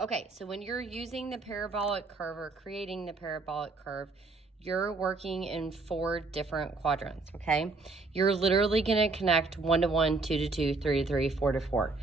Okay, so when you're using the parabolic curve or creating the parabolic curve, you're working in 4 different quadrants, okay? You're literally gonna connect 1 to 1, 2 to 2, 3 to 3, 4 to 4.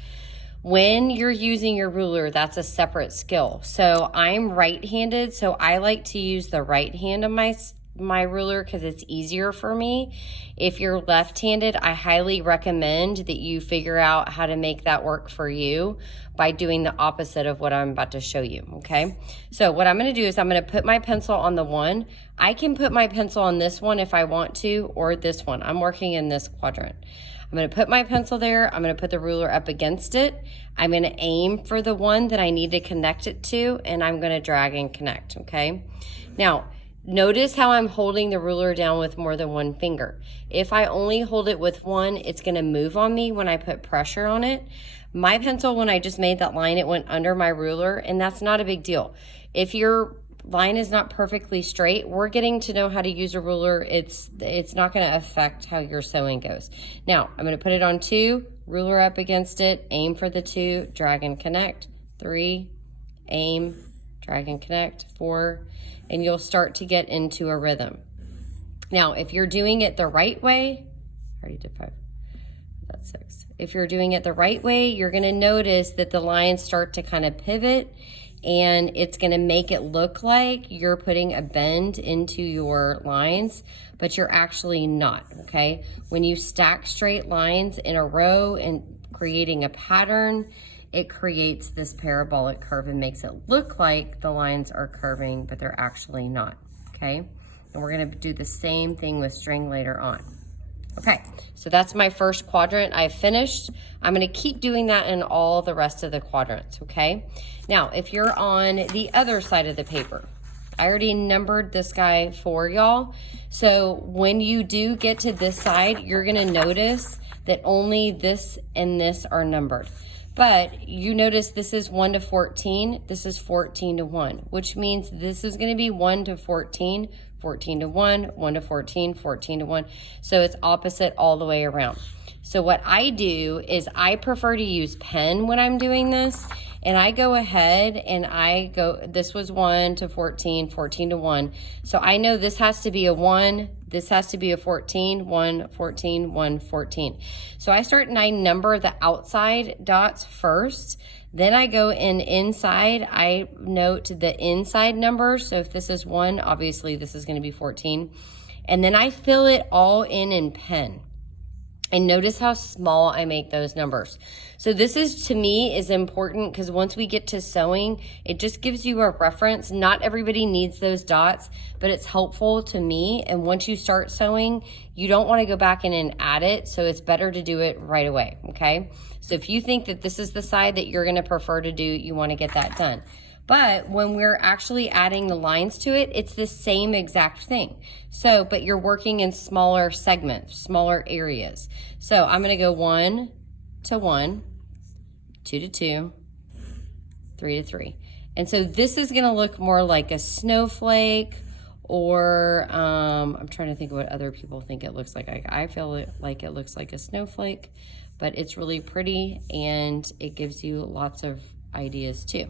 When you're using your ruler, that's a separate skill. So I'm right-handed, so I like to use the right hand of my ruler because it's easier for me. If you're left-handed, I highly recommend that you figure out how to make that work for you by doing the opposite of what I'm about to show you, okay? So what I'm gonna do is I'm gonna put my pencil on the 1. I can put my pencil on this one if I want to, or this one. I'm working in this quadrant. I'm gonna put my pencil there. I'm gonna put the ruler up against it. I'm gonna aim for the one that I need to connect it to, and I'm gonna drag and connect, okay? Now, notice how I'm holding the ruler down with more than 1 finger. If I only hold it with 1, it's gonna move on me when I put pressure on it. My pencil, when I just made that line, it went under my ruler, and that's not a big deal. If your line is not perfectly straight, we're getting to know how to use a ruler. It's not gonna affect how your sewing goes. Now, I'm gonna put it on 2, ruler up against it, aim for the 2, drag and connect, 3, aim, drag and connect, 4, and you'll start to get into a rhythm. Now, if you're doing it the right way, I already did 5, that's 6. If you're doing it the right way, you're gonna notice that the lines start to kind of pivot, and it's gonna make it look like you're putting a bend into your lines, but you're actually not, okay? When you stack straight lines in a row and creating a pattern, it creates this parabolic curve and makes it look like the lines are curving, but they're actually not, okay? And we're gonna do the same thing with string later on. Okay, so that's my first quadrant. I've finished. I'm gonna keep doing that in all the rest of the quadrants, okay? Now, if you're on the other side of the paper, I already numbered this guy for y'all. So when you do get to this side, you're gonna notice that only this and this are numbered. But you notice this is 1 to 14, this is 14 to 1, which means this is gonna be 1 to 14, 14 to 1, 1 to 14, 14 to 1. So it's opposite all the way around. So what I do is I prefer to use pen when I'm doing this, and I go ahead and I go, this was 1 to 14, 14 to 1. So I know this has to be a 1, this has to be a 14, 1, 14, 1, 14. So I start and I number the outside dots first. Then I go in inside, I note the inside numbers. So if this is 1, obviously this is gonna be 14. And then I fill it all in pen. And notice how small I make those numbers. So this is, to me, is important because once we get to sewing, it just gives you a reference. Not everybody needs those dots, but it's helpful to me. And once you start sewing, you don't want to go back in and add it. So it's better to do it right away, okay? So if you think that this is the side that you're gonna prefer to do, you wanna get that done. But when we're actually adding the lines to it, it's the same exact thing. So, but you're working in smaller segments, smaller areas. So I'm gonna go 1 to 1, 2 to 2, 3 to 3. And so this is gonna look more like a snowflake, or I'm trying to think of what other people think it looks like. I feel like it looks like a snowflake, but it's really pretty and it gives you lots of ideas too.